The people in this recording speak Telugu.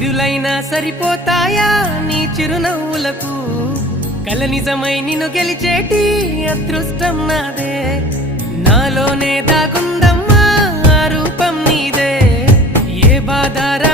సిరులైనా సరిపోతాయా నీ చిరునవ్వులకు కల నిజమై నిన్ను గెలిచేటి అదృష్టం నాదే నాలోనే దాగుందమ్మా ఆ రూపం నీదే ఏ బాధారా